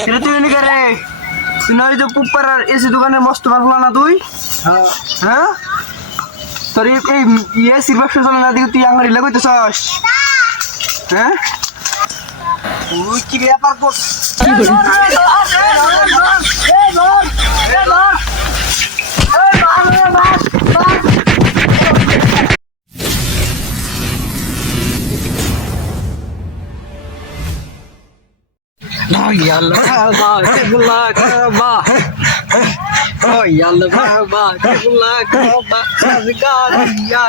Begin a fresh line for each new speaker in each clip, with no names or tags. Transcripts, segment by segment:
এটা তুই এনে করে তুই নয় যে পুপ্পার আর এসি দোকানের মস্ত পারব না তুই? হ্যাঁ। তোর এই এই ইয়ে ব্যবসা চলে না তুই আঙাড়ি লাগাইতেছস হ্যাঁ? তুই কি ব্যাপার কর
No, yalla, ma, kibla.
Hayal baba kula baba
kazgariya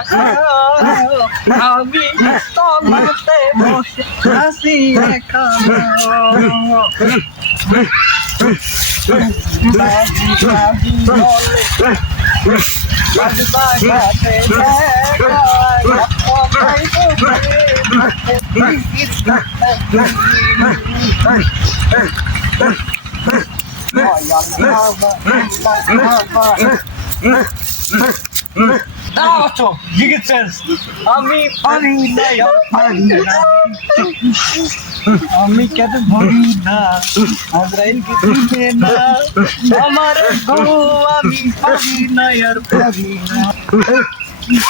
Abi tomate boş
nasiye kama Babi babi yole
Babi
babi teyaya
Oray তোমাতে বসে হাসি আমি পারি না। পারি না আমি কেন ভরি না? আজরাইল কি দিবে না আমার গো আমি পারি না। আর পারি না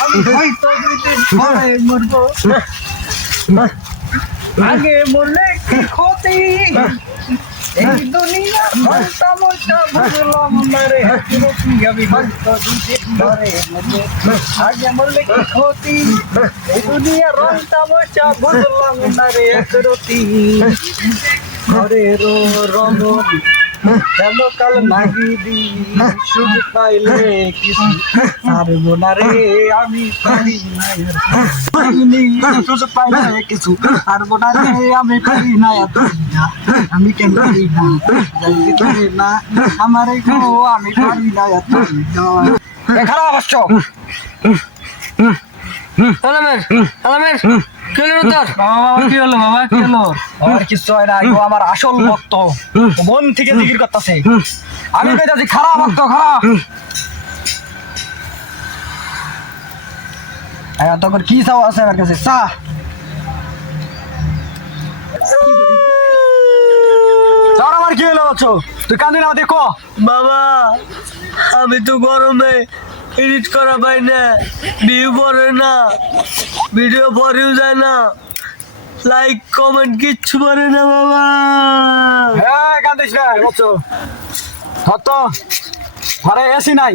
আমি হয়তো দুদিন পরে মরবো আগে মরলে কি ক্ষতি? এই দুনিয়া হয়তো মরতে বুঝলাম না রে হাসিরতি আমি হয়তো দুদিন পরে মরবো আগে মরলে কি ক্ষতি এই দুনিয়া একরতি ঘরের রমণী কেন কাল মাগি দি সুখ পাইলে কিছু পারব না রে আমি পারি না আর পাইলে কিছু পারব না রে আমি পারি না পারি আমি কেন পারি না জলদি করে না আমার গো আমি পারি না পারি না খারাপ আসছো
আলামের আলামের কি হলো
বাবা কি হলো বাবা কি হলো? আর কিছু হয় না গো আমার আসল ভক্ত। মন থেকে জিকির করতেছে। আমি কইতাছি খারাপ ভক্ত খারাপ। হ্যাঁ তোর কি চাও আছে আমার কাছে? চা তোর আমার কি হলো তুই কান্দি না দেখো।
বাবা আমি তো গরমে এডিট করা পাই না ভিউ পড়ে না ভিডিও পরেও যায় না। লাইক কমেন্ট কিচ্ছু পড়ে না বাবা।
হ্যাঁ কান্দিস না বলছো। ধর তো ঘরে এসি নাই।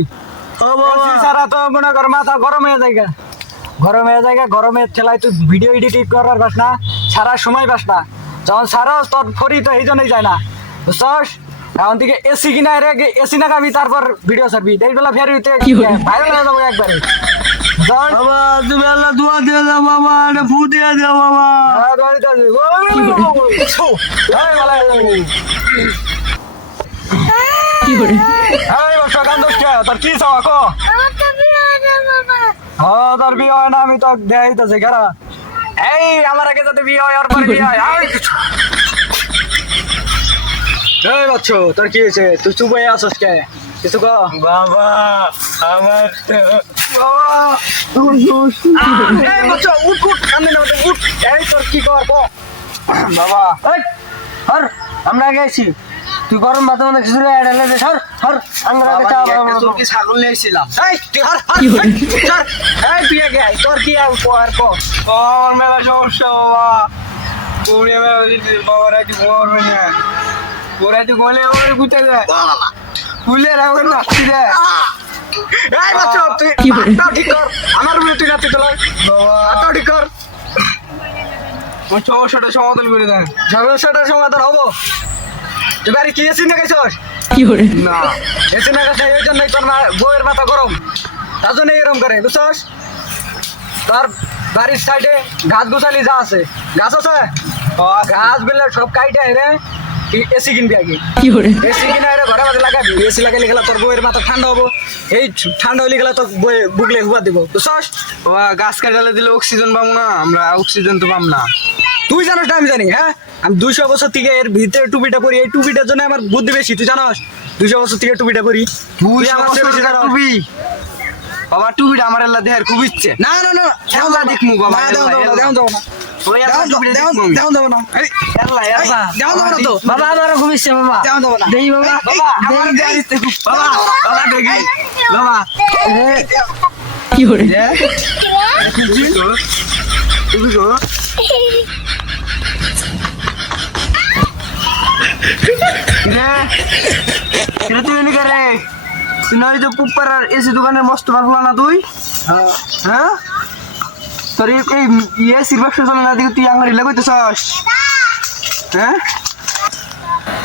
ও বাবা।
এসি ছাড়া তো মনে কর মাথা গরম হয়ে যায়। গরম হয়ে যায় গা, গরমের ঠেলায় তুই ভিডিও এডিট করার পাস না সারা সময় পাস না। যখন সারাও তোর ফরি তো এই জন্যই যায় না। বুঝছস? এখন থেকে এসি কিনা রে এসি না খাবি তারপর ভিডিও ছাড়বি এই বেলা ফের ভাইরাল হয়ে যাব একবারে বুঝছস?
বাবা তুমি আল্লাহ দোয়া দিয়ে দাও বাবা এটা ফু দিয়ে দাও বাবা
হ্যাঁ, দোয়া দিতে হবে। ও, ছু, এই বেলা হয়ে যাবে। এই বর্ষা গান দোষ কে? তোর কি চাওয়া কো
আমার তো বিয়ে হয় না বাবা
হ্যাঁ তোর বিয়ে হয় না আমি তো দেখাইতেছি খারা এই আমার আগে যাতে বিয়ে হয় আর পরে বিয়ে হয় এই! বাচ্চ তোর কি হয়েছে? তুই চুপ হয়ে আসস কে? কিছু কো
বাবা আমার
এই বাচ্চা উঠ উঠ না উঠ। এই তোর কি কর কো? বাবা।
এই, হর আমরা গেছি তুই গরম ভাত মানে কিছু এড়ালে দে সর সর আমরা চা বাবা
কি ছাগল নিয়ে এই তুই হার হার এই, তুই আগে তোর কি আর কো আর কো?
আমার মেলা সমস্যা বাবা। পুড়ে মেলা দিতে বাবা রাজি ঘুমাবে না? ওরা তো গলে আমার গুতে দেয়। ফুলে দেয়।
এই বাচ্চা তুই ঠিক কর। আমার রুমে তুই নাচতে চলে
বাবা
ঠিক কর।
সমস্যাটা সমাধান করে দেন
সমাধান হব। তুই বাড়ি কি এসি না গেছস
না
এসি না গেছে এই জন্যই তোর বউয়ের মাথা গরম। তার জন্য এরকম করে বুঝছস? তোর বাড়ির সাইডে গাছ গোছালি যা আছে। গাছ আছে? গাছ বেলে সব কাইটে রে। এসি কিনবি আগে? এসি কিনে রে ঘরে মাঝে লাগাবি। এসি লাগাইলে গেলে তোর বউয়ের মাথা ঠান্ডা হব। এই ঠান্ডা হইলে গেলে তোর বউয়ে বুকলে হুয়া দিব।
বাবা গাছ কাটালে দিলে অক্সিজেন পাবো না আমরা অক্সিজেন তো পাম না।
তুই জানোস না আমি জানি হ্যাঁ? আমি দুইশো বছর থেকে এর ভিতরে টুপিটা পরি। এই টুপিটার জন্য আমার বুদ্ধি বেশি তুই জানোস? দুইশো বছর থেকে টুপিটা পরি।
তুই
আমার বেশি
টুপি? বাবা টুপিটা আমার এল্লা দেহের খুব ইচ্ছে।
না না না
দেখমু বাবা
দেও দেও। দেও দেও না।
বাবা বাবা বাবা
বাবা আমার খুব বাবা বাবা দেখি বাবা
কি করে
তুই নি করে নয় যে পুপার এসি দোকানের মস্ত মারগুলা না তুই
হ্যাঁ
হ্যাঁ তোর এই ইয়ে সিলভার চলে না দিকে তুই আঙারি লাগাইতেছস হ্যাঁ?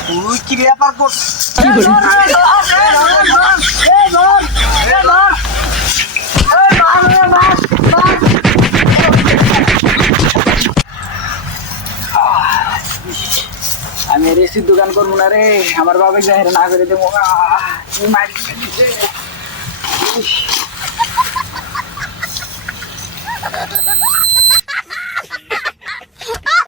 তুই কি ব্যাপার কর
কি করে
আমি রেসির দোকান করব না রে আমার বাবা জাহের না করে দেবো। মারি। Ha ha ha ha!